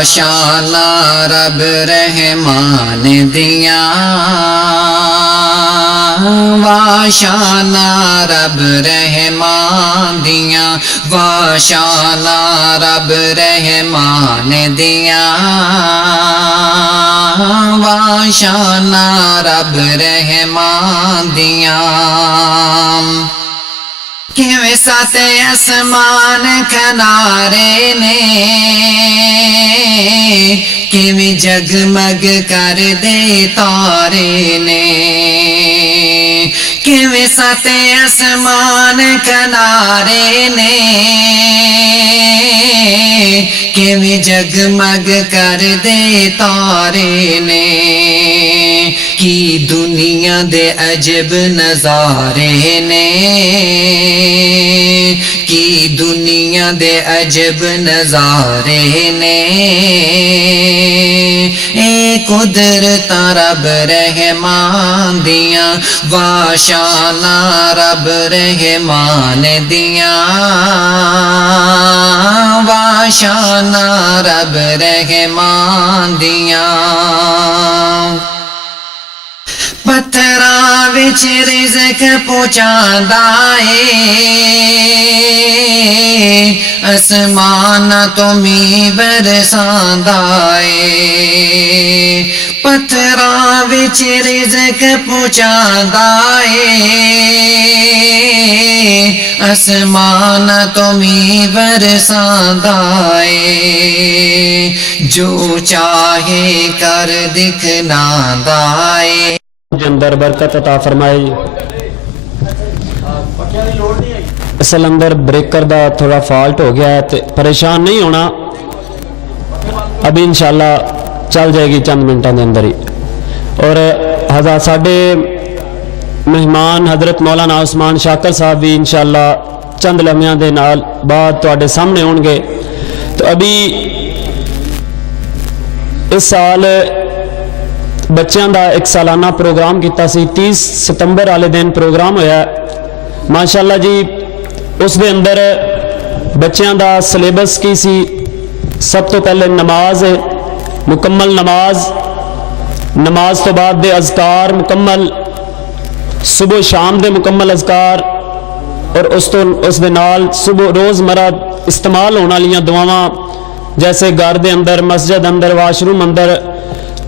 वाशाला रब रहमान दिया, वाशाला रब रहमान दिया, वाशाला रब रहमान दिया, वाशाला रब रहमान दिया। किवें सत आसमान खनारे ने, किवें जगमग कर दे तारे ने, किवें सत आसमान खनारे ने, किवें जगमग कर दे तारे ने। की दुनिया दे अजब नजारे ने, की दुनिया दे अजब नजारे ने। ए कुदरत रब रहमान दिया, वाशाला रब रहमान दिया, वाशाला रब रहमान दिया। पत्थरां विच रिज़्क़ पहुंचांदा ए, आसमानां तो मींह बरसांदा ए। पत्थरां विच रिज़्क़ पहुंचांदा ए, आसमानां तो मींह बरसांदा ए। जो चाहे कर दिखलांदा ए। अंदर बरकत अता फरमाए। असल अंदर ब्रेकर का थोड़ा फॉल्ट हो गया है, तो परेशान नहीं होना, अभी इंशाल्लाह चल जाएगी चंद मिनटों के अंदर ही। और हज़रत साढ़े मेहमान हज़रत मौलाना उस्मान शाकर साहब भी इंशाल्लाह चंद लम्हियां दे नाल बाद तुहाडे सामने होंगे। तो अभी इस साल बच्चों का एक सालाना प्रोग्राम किया सी, 30 सितंबर वाले दिन प्रोग्राम होया माशाअल्लाह जी। उस दे अंदर बच्चों का सिलेबस की सी, सब तो पहले नमाज मुकम्मल, नमाज तो बाद दे अज़कार मुकम्मल, सुबह शाम दे मुकम्मल अज़कार, और उस दे नाल सुबह रोज़मर्रा इस्तेमाल होने वाली दुआवां, जैसे घर दे अंदर, मस्जिद अंदर, वाशरूम अंदर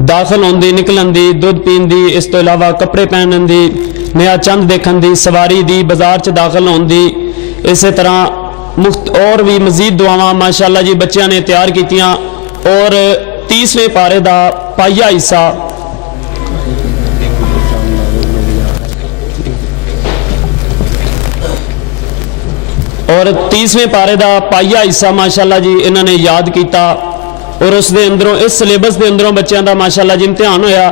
दाखिल होंदी निकलन दी, दुध पीन दी, इस तो इलावा कपड़े पहनन दी, नया चंद देखन दी, सवारी दी, बाजार च दाखिल होन दी, इस तरह मुख्त और भी मजीद दुआवां माशाअल्लाह जी बच्चों ने तैयार कीतियां। और 30वें पारे का पाइया हिस्सा और 30वें पारे का पाइया हिस्सा माशाअल्लाह जी इन्होंने याद किया। और उस दे अंदरों, इस सिलेबस के अंदरों बच्चों का माशाअल्लाह जी इम्तिहान होया।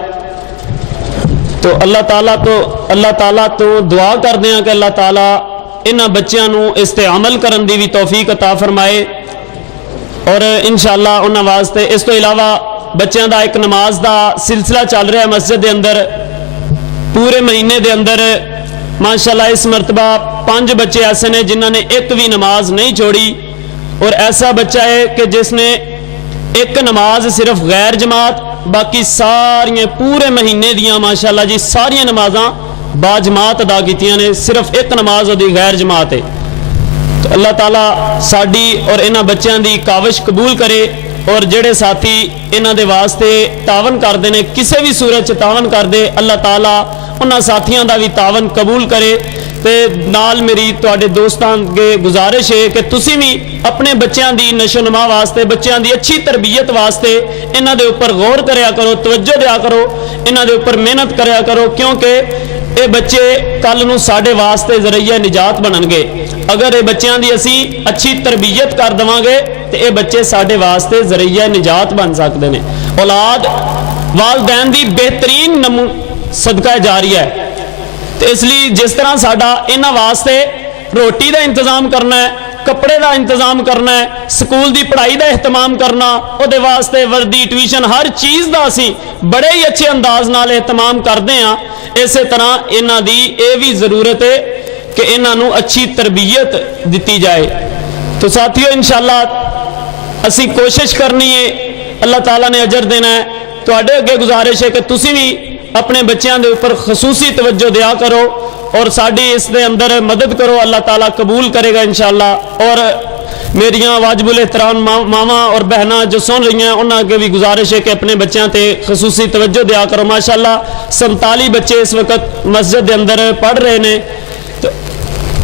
तो अल्लाह ताला तो दुआ करते हैं कि अल्लाह ताला इन्हां बच्चों को इस ते अमल करन दी भी तौफीक अता फरमाए। और इंशाअल्लाह उन्हां वास्ते इस तो इलावा बच्चों का एक नमाज का सिलसिला चल रहा है मस्जिद के अंदर। पूरे महीने के अंदर माशाअल्लाह इस मरतबा 5 बच्चे ऐसे ने जिन्होंने एक भी नमाज नहीं छोड़ी। और ऐसा बच्चा है कि जिसने एक नमाज सिर्फ गैर जमात, बाकी सारियां पूरे महीने दियां माशाअल्लाह जी सारियां नमाज़ां बाजमात अदा कीतियां ने, सिर्फ एक नमाज उहदी गैर जमात है। तो अल्लाह ताला साडी और इन्हां बच्चों की काविश कबूल करे। और जेड़े साथी इन्हां दे वास्ते तावन करते हैं, किसी भी सूरत च तावन करते, अल्लाह ताला उन्हां साथियों का भी तावन कबूल करे। ते नाल मेरी तुहाडे दोस्तां के गुजारिश है कि तुसी भी अपने बच्चों की नशो नुमा वास्ते, बच्चों की अच्छी तरबियत वास्ते इन्हां दे उपर गौर करया करो, तवज्जो दिया करो, इन्हां दे उपर मेहनत करया करो, क्योंकि ये बच्चे कल नूं साडे वास्ते जरिया निजात बनणगे। अगर ये बच्चों की असी अच्छी तरबियत कर देवांगे तो ये बच्चे साडे वास्ते जरिया निजात बन सकते हैं। औलाद वालदैन की बेहतरीन सदका जारी है। तो इसलिए जिस तरह साडा इन्हां वास्ते रोटी का इंतजाम करना है, कपड़े का इंतजाम करना है, स्कूल की पढ़ाई का एहतमाम करना, उहदे वास्ते वर्दी, ट्यूशन, हर चीज़ का असी बड़े ही अच्छे अंदाज नाल एहतमाम करते हैं। इस तरह इन्हां दी ये भी जरूरत है कि इन्हां नूं अच्छी तरबियत दी जाए। तो साथियों इंशाअल्लाह असी कोशिश करनी है अल्लाह ताला ने अजर देना है। तुहाडे अगे गुजारिश है कि तुसी भी अपने बच्चों के उपर खसूसी तवज्जो दिया करो और साड़ी इस दे अंदर मदद करो, अल्लाह ताला कबूल करेगा इंशाअल्लाह। और मेरियां वाजिबुल एहतराम मावा और बहना जो सुन रही हैं उन्होंने अगे भी गुजारिश है कि अपने बच्चों पर खसूसी तवज्जो दिया करो। माशाअल्लाह 47 बच्चे इस वक्त मस्जिद के अंदर पढ़ रहे हैं। तो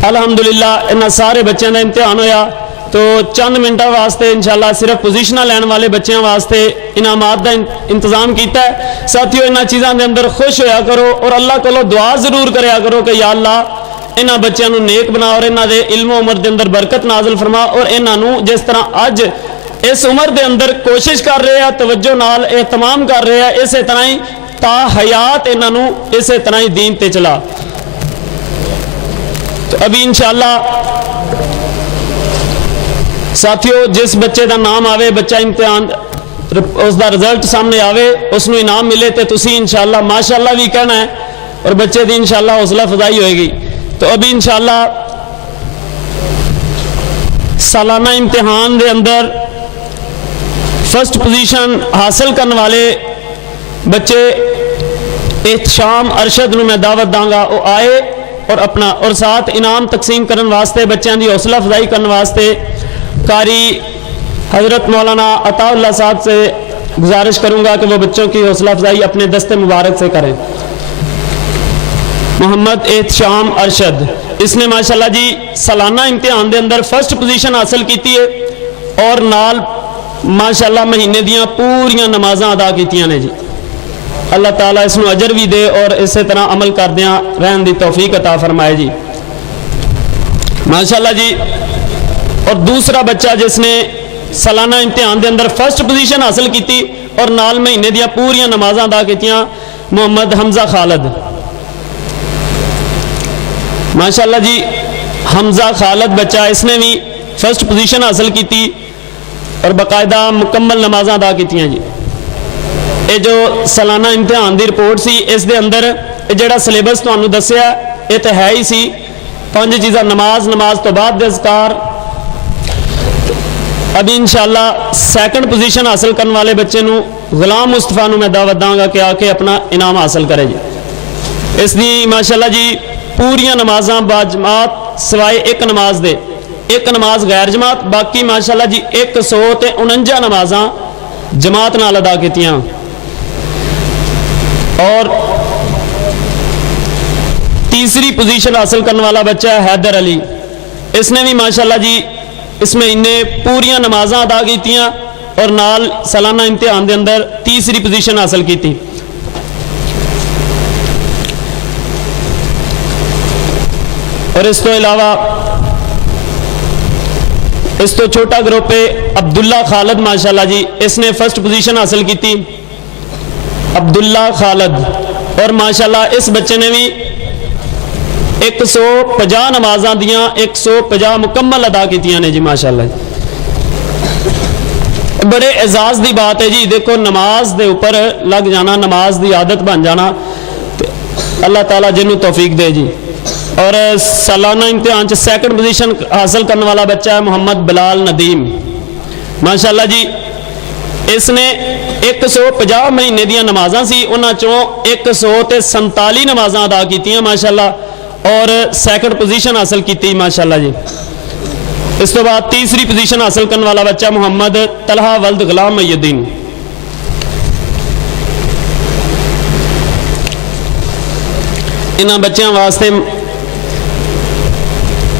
अलहमदुलिल्लाह इन्होंने सारे बच्चों का इम्तिहान होया, तो चंद मिनटों वास्ते इंशाअल्लाह सिर्फ पोजीशना लैने वाले बच्चों वास्ते इनामात का इंतजाम किया है। साथियों इन्होंने चीज़ों के अंदर खुश होया करो और अल्लाह को दुआ जरूर कराया करो कि या अल्लाह इन्होंने बच्चों को नेक बना और इन्होंने इल्म उम्र के अंदर बरकत नाजिल फरमा और इन्हों जिस तरह अज इस उम्र के अंदर कोशिश कर रहे हैं, तवज्जो नाल एहतमाम कर रहे हैं, इस तरह ही ता हयात इन्हों इस तरह ही दीन ते चला। तो अभी इंशाअल्लाह साथियों जिस बच्चे का नाम आवे, बच्चा इम्तिहान उसका रिजल्ट सामने आवे, उसनों इनाम मिले तो तुसी इंशाअल्लाह माशाअल्लाह भी कहना है और बच्चे की इंशाअल्लाह हौसला अफजाई होएगी। तो अभी इंशाअल्लाह सालाना इम्तिहान के अंदर फर्स्ट पोजीशन हासिल करने वाले बच्चे एहतशाम अरशद नूं मैं दावत दांगा, वो आए और अपना और साथ इनाम तकसीम करने वास्ते बच्चों की हौसला अफजाई करने वास्ते कारी हज़रत मौलाना अताउल्लाह साहब से गुजारिश करूँगा कि वो बच्चों की हौसला अफजाई अपने दस्ते मुबारक से करें। मोहम्मद एहतशाम अरशद, इसने माशाल्लाह जी सालाना इम्तिहान के अंदर फर्स्ट पोजीशन हासिल की है और नाल माशाल्लाह महीने दियाँ पूरियां नमाज़ां अदा कीतियां ने जी। अल्लाह ताला इसनों अजर भी दे और इस तरह अमल करदियां रहन दी तौफीक अता फरमाए जी माशाल्लाह जी। और दूसरा बच्चा जिसने सालाना इम्तिहान के अंदर फर्स्ट पोजीशन हासिल की और नाल महीने दियाँ पूरियां नमाज़ां अदा कीतियां, मोहम्मद हमजा खालद, माशाल्लाह जी हमजा खालद बच्चा, इसने भी फर्स्ट पोजीशन हासिल की और बाकायदा मुकम्मल नमाज़ां अदा कीतियां जी। ये जो सालाना इम्तिहान की रिपोर्ट सी इस दे अंदर जिहड़ा सिलेबस तुहानूं दस्सिया ये तो है ही सी, 5 चीज़ां नमाज, नमाज तो बाद दस्कार। अभी इंशाअल्लाह सैकंड पोजीशन हासिल करने वाले बच्चे नूं गुलाम मुस्तफा नूं मैं दावत दांगा कि आके अपना इनाम हासिल करे जी। इसकी माशाअल्लाह जी पूरियां नमाज़ां बाजमात सिवाए एक नमाज दे, एक नमाज गैर जमात, बाकी माशाअल्लाह जी 149 नमाज़ां जमात नाल अदा कीतियां। और तीसरी पोजीशन हासिल करने वाला बच्चा है हैदर अली, इसने भी माशाअल्लाह जी इस महीने पूरियां नमाज़ां अदा कीतियां और नाल सालाना इम्तिहान के अंदर तीसरी पोजीशन हासिल की। और इस तो इलावा इस तो छोटा ग्रुप है अब्दुल्ला खालद, माशाल्लाह जी इसने फर्स्ट पोजीशन हासिल की, अब्दुल्ला खालद। और माशाल्लाह इस बच्चे ने भी 150 नमाज़ां दियाँ 150 मुकम्मल अदा कीतियां ने जी माशाल्लाह। बड़े एजाज की बात है जी, देखो नमाज के उपर लग जाना, नमाज की आदत बन जाना, अल्लाह ताला जिन्होंने तौफीक दे जी। और सालाना इम्तिहान सैकंड पोजीशन हासिल करने वाला बच्चा है मोहम्मद बिलाल नदीम, माशाल्लाह जी इसने 150 महीने दियाँ नमाज़ां सी, उन्हां चों 147 नमाज़ां अदा कीतियां माशाल्लाह और सैकंड पोजीशन हासिल की माशाल्लाह जी। इस तो बाद तीसरी पोजीशन हासिल करने वाला बच्चा मोहम्मद तलहा वल्द गुलाम मुहीउद्दीन, इन्हां बच्चों वास्ते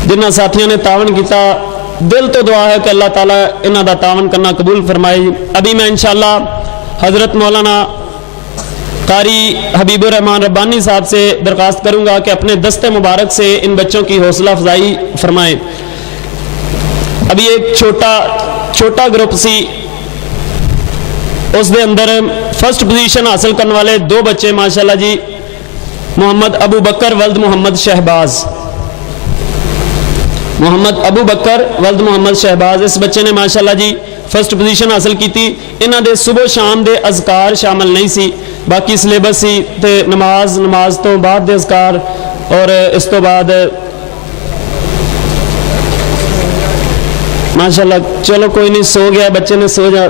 जिन्होंने साथियों ने तावन किया, दिल तो दुआ है कि अल्लाह ताला इन्हां दा तावन करना कबूल फरमाए। अभी मैं इंशाअल्लाह हज़रत मौलाना कारी हबीब रहमान रब्बानी साहब से दरख्वास्त करूँगा कि अपने दस्ते मुबारक से इन बच्चों की हौसला अफजाई फरमाएँ। अभी एक छोटा ग्रुप सी, उस दे अंदर फर्स्ट पोजीशन हासिल करने वाले 2 बच्चे माशाल्लाह जी, मोहम्मद अबू बकर वल्द मोहम्मद शहबाज, मोहम्मद अबू बकर वल्द मोहम्मद शहबाज, इस बच्चे ने माशाल्लाह जी फर्स्ट पोजीशन हासिल की। इन्हां दे सुबह शाम दे अज़कार शामिल नहीं सी, बाकी सिलेबस सी ते नमाज तो बाद दे अज़कार और इस तो बाद माशाल्लाह। चलो कोई नहीं, सो गया बच्चे ने, सो जा,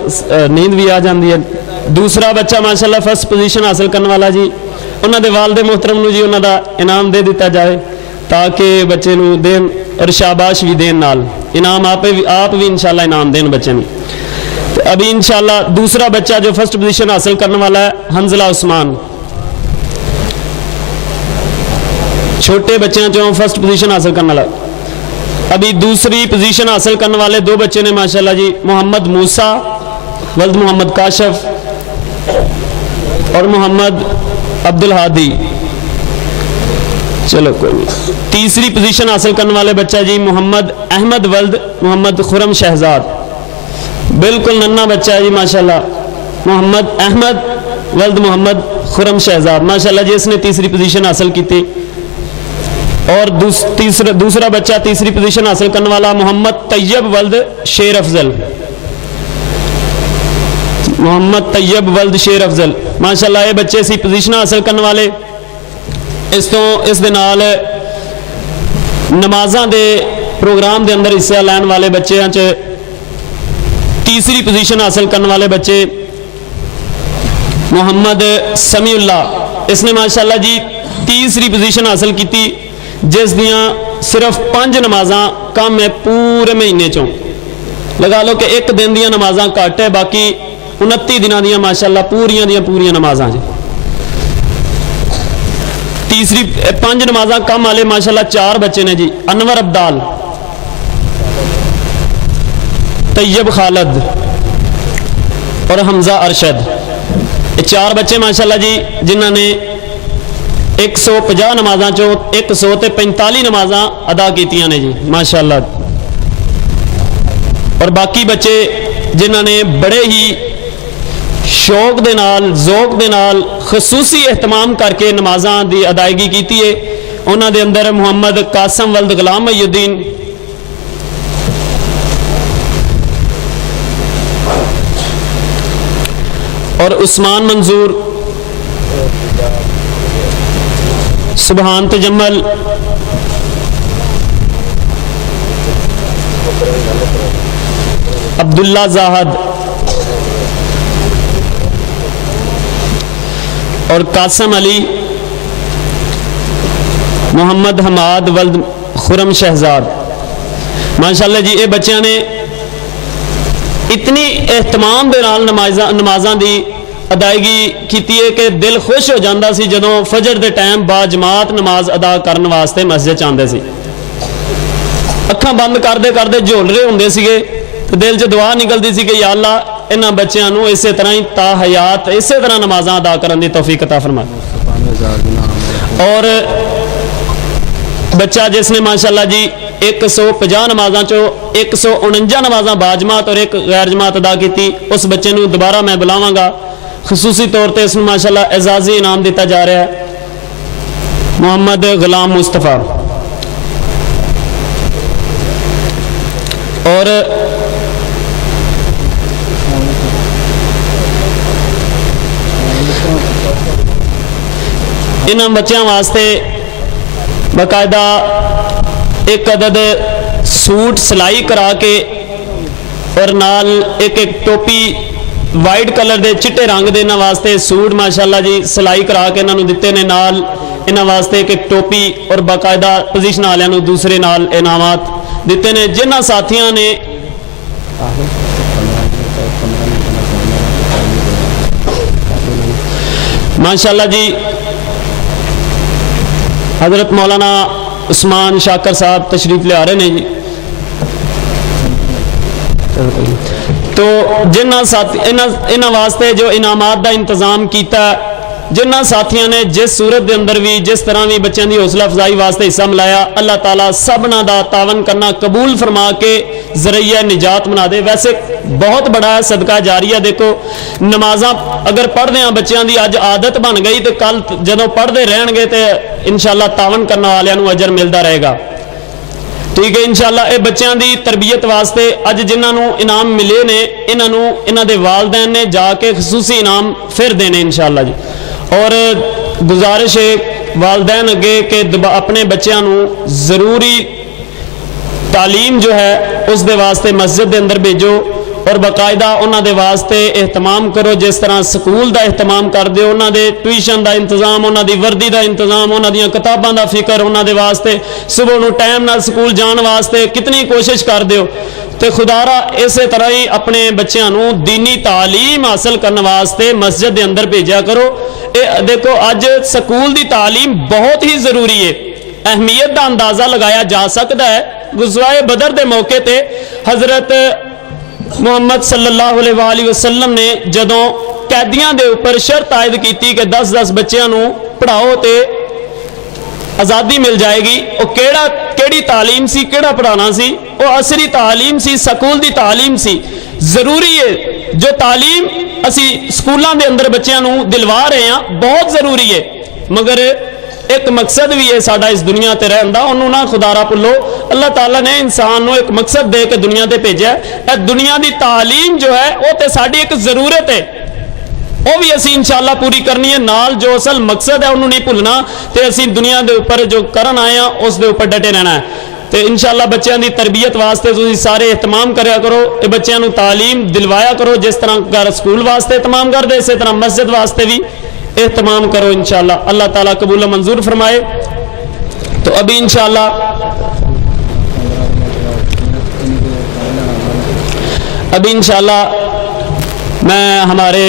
नींद भी आ जाती है। दूसरा बच्चा माशाल्लाह फर्स्ट पोजीशन हासिल करने वाला जी, उन्होंने वालदे मोहतरम नूं जी उन्होंने इनाम दे दिता जाए ताकि बच्चे नूं देन और शाबाश भी देन नाल इनाम आप भी इंशाल्लाह इनाम देन बच्चे नूं। तो अभी इंशाल्लाह दूसरा बच्चा जो फर्स्ट पोजीशन हासिल करने वाला है हंजला उस्मान, छोटे बच्चों चो फर्स्ट पोजीशन हासिल करने वाला। अभी दूसरी पोजीशन हासिल करने वाले दो बच्चे ने माशाल्लाह जी, मोहम्मद मूसा वल्द मोहम्मद काशफ और मोहम्मद अब्दुल हादी। चलो कोई नहीं। तीसरी पोजीशन हासिल करने वाले बच्चा जी मोहम्मद अहमद वल्द मोहम्मद खुरम शहजाद, बिल्कुल नन्ना बच्चा है जी माशाल्लाह, मोहम्मद अहमद वल्द मोहम्मद खुरम शहजाद माशाल्लाह जी, इसने तीसरी पोजीशन हासिल की थी। और दूसरा बच्चा तीसरी पोजीशन हासिल करने वाला मोहम्मद तैयब वल्द शेर अफजल, मोहम्मद तैयब वल्द शेर अफजल माशाल्लाह। ये बच्चे सी पोजीशन हासिल करने वाले। इस दे नाल नमाज़ां दे प्रोग्राम के अंदर हिस्सा लैन वाले बच्चों च तीसरी पोजीशन हासिल करने वाले बच्चे मोहम्मद समीउल्ला, इसने माशाल्लाह जी तीसरी पोजीशन हासिल की, जिस दियाँ सिर्फ 5 नमाज़ां कम है पूरे महीने चों। लगा लो कि एक दिन दियाँ नमाज़ां घट है, बाकी 29 दिनों दियाँ माशाल्लाह पूरियां नमाज़ां जी। तीसरी 5 नमाज़ां कम वाले माशाल्लाह 4 बच्चे ने जी, अनवर अब्दाल, तैयब खालिद और हमजा अरशद। ये 4 बच्चे माशाल्लाह जी जिन्होंने 150 नमाज़ां चो 145 नमाज़ां अदा कीतियां ने जी माशाल्लाह। और बाकी बच्चे जिन्होंने बड़े ही शौक दे नाल ज़ौक दे नाल खसूसी एहतमाम करके नमाज़ां की अदायगी की है, उन्होंने दे अंदर मोहम्मद कासम वल्द गुलाम महीउद्दीन, और उस्मान मंजूर, सुबहान तजम्मल, अब्दुल्ला जाहद और कासम अली, मोहम्मद हमाद वल्द खुरम शहजाद माशाल्लाह जी। ये बच्चों ने इतनी एहतमाम दे नाल नमाज़ां दी अदायगी की है कि दिल खुश हो जाता सी जदों फजर के टाइम बाजमात नमाज अदा करने वास्ते मस्जिद आते सी। अखां बंद करते करते झोल रहे होंदे सीगे तो दिल च दुआ निकलती सी कि या अल्लाह इन्हां बच्चों नूं इसे तरह ही ताहयात इसे तरह नमाज़ां अदा करने की तौफीक अता फरमा। और बच्चा जिसने माशाल्लाह जी 150 नमाज़ां चो 149 नमाज़ां बाजमात और 1 गैर जमात अदा की, उस बच्चे नूं दोबारा मैं बुलावांगा खसूसी तौर पर, इसनूं माशाल्लाह एजाजी इनाम दिता जा रहा है, मोहम्मद गुलाम मुस्तफ़ा। और इन बच्चों वास्ते बाकायदा एक अदद सूट सिलाई करा के और नाल एक टोपी वाइट कलर के चिट्टे रंग के इन्होंने वास्ते सूट माशाल्लाह जी सिलाई करा के इन्होंने दिते ने, नाल इन्होंने वास्ते एक टोपी और बाकायदा पोजीशन वालों दूसरे नाल इनामात दिते ने। जिन्होंने साथियों ने माशाल्लाह जी हज़रत मौलाना उस्मान शाकर साहब तशरीफ ले आ रहे हैं जी। तो जिन्होंने साथी इन्होंने वास्ते जो इनामात का इंतजाम किया, जिन्होंने साथियों ने जिस सूरत के अंदर भी जिस तरह भी बच्चों की हौसला अफजाई वास्ते हिस्सा मिलाया, अल्लाह ताला सबना दा तावन करना कबूल फरमा के जरिया निजात बना दे। वैसे बहुत बड़ा सदका जारिया, देखो नमाज़ां अगर पढ़ते हैं बच्चों की अज आदत बन गई तो कल जदों पढ़ते रहणगे तो इंशाअल्लाह तावन करने वालों अजर मिलता रहेगा। ठीक है इंशाअल्लाह। ये बच्चों की तरबियत वास्ते अज जिन्होंने इनाम मिले ने इन्हों के वालदैन ने जाके खसूसी इनाम फिर देने इंशाअल्लाह जी। और गुजारिश है वालदैन अगे कि अपने बच्चों जरूरी तालीम जो है उस दे वास्ते मस्जिद के अंदर भेजो और बाकायदा उन्होंने वास्ते एहतमाम करो, जिस तरह स्कूल का एहतमाम कर दो, उन्होंने ट्यूशन का इंतजाम, उन्होंने वर्दी का इंतजाम, उन्होंने किताबों का फिक्र, उन्होंने वास्ते सुबह को टाइम नाल स्कूल जाने वास्ते कितनी कोशिश कर दो। तो खुदारा इस तरह ही अपने बच्चों को दीनी तालीम हासिल करने वास्ते मस्जिद के अंदर भेजा करो। देखो अज स्कूल की तालीम बहुत ही जरूरी है, अहमियत का अंदाज़ा लगाया जा सकता है। गुज़वाए बदर के मौके पर हज़रत मुहम्मद सल्लल्लाहु अलैहि वसल्लम ने जदों कैदियों के उपर शर्त आयद की कि 10-10 बच्चों को पढ़ाओ तो आज़ादी मिल जाएगी, वो केड़ी तालीम सी, केड़ा पढ़ाना सी, वो असरी तालीम सी, स्कूल की तालीम सी। जरूरी है जो तालीम असी स्कूलों के अंदर बच्चों को दिलवा रहे हैं बहुत जरूरी है, मगर एक मकसद भी है साडा इस दुनिया ते रहन दा, उन्होंने ना खुदारा भुलो। अल्लाह ताला ने इंसान को एक मकसद दे के दुनिया ते भेजा है। दुनिया की तालीम जो है वो तो साड़ी एक जरूरत है, वो भी असी इंशाअल्लाह पूरी करनी है। नाल जो असल मकसद है उन्होंने नहीं भुलना, तो असी दुनिया के उपर जो करन आए हैं उस दे उपर डटे रहना है। तो इंशाअल्लाह बच्चों की तरबियत वास्ते तुसीं सारे एहतमाम करया करो, ये बच्चों को तालीम दिलवाया करो, जिस तरह घर स्कूल वास्ते एहतमाम करते इस तरह मस्जिद वास्ते भी एहतमाम करो। इंशाअल्लाह अल्लाह ताला कबूल मंजूर फरमाए। तो अभी इंशाअल्लाह मैं हमारे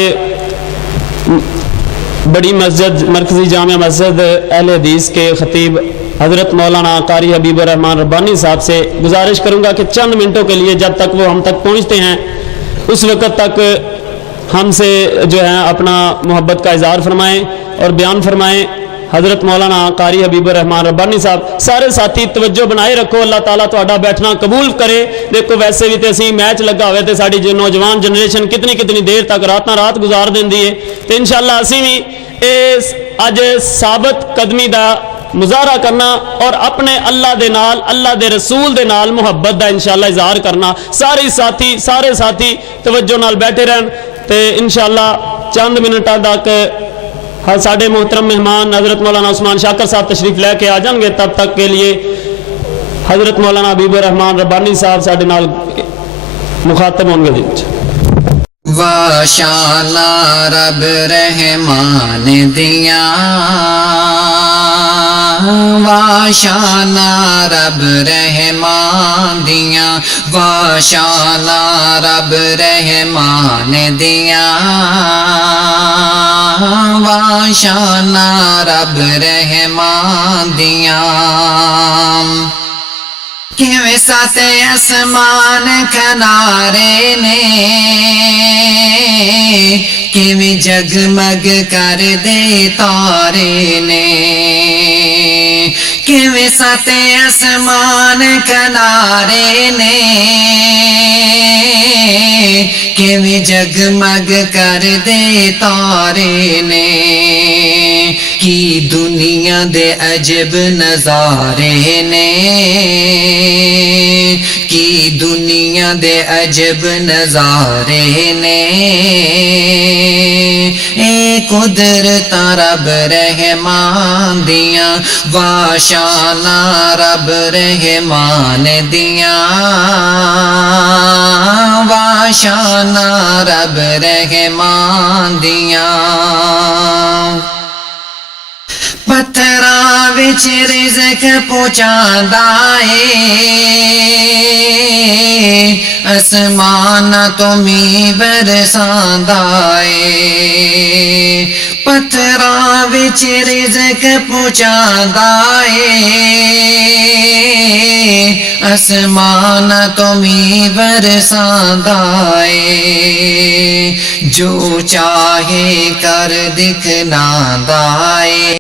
बड़ी मस्जिद मरकज़ी जामिया मस्जिद अहले हदीस के खतीब हज़रत मौलाना कारी हबीब रहमान रब्बानी साहब से गुजारिश करूँगा कि चंद मिनटों के लिए जब तक वो हम तक पहुँचते हैं उस वक़्त तक हमसे जो है अपना मोहब्बत का इज़हार फरमाएँ और बयान फरमाएँ। हज़रत मौलाना कारी हबीब रहमान रब्बानी साहब, सारे साथी तवज्जो बनाए रखो, अल्लाह ताला तुहाडा बैठना कबूल करे। देखो वैसे भी तो असी मैच लगा हुआ तो साड़ी जो नौजवान जनरेशन कितनी देर तक रात गुजार देंदी है, तो इंशाअल्लाह असी भी इस अज साबित कदमी का मुजाहरा करना और अपने अल्लाह दे नाल, अल्लाह दे रसूल दे नाल मुहब्बत का इंशाअल्लाह इज़हार करना। सारे साथी तवज्जो नाल बैठे रहन, तो इंशाअल्लाह चंद मिनटों तक हाँ साढ़े मोहतरम मेहमान हज़रत मौलाना उस्मान शाकर साहब तशरीफ लैके आ जाएंगे। तब तक के लिए हज़रत मौलाना हबीब रहमान रब्बानी साहब साढ़े नाल मुखातब होंगे जी। वाशाला रब रहमान दिया, वाशाला रब रहमान दिया, वाशाला रब रहमान दिया, वाशाला रब रहमान दिया। किवें साते आसमान किनारे ने, किवें जगमग कर दे तारे ने, किवें साते आसमान किनारे ने, किवें जगमग कर दे तारे ने। की दुनिया दे अजब नजारे ने, की दुनिया दे अजब नजारे ने। ए कुदरत रब रहमान दिया, वाशाना रब रहमान दिया, वाशाना रब रहमान दिया। पत्थरां विच रिज़्क पहुंचांदा ए, आसमान तो मींह बरसांदा ए। पत्थरां विच रिज़्क पहुंचांदा ए, आसमान तो मींह बरसांदा ए। जो चाहे कर दिखलांदा ए।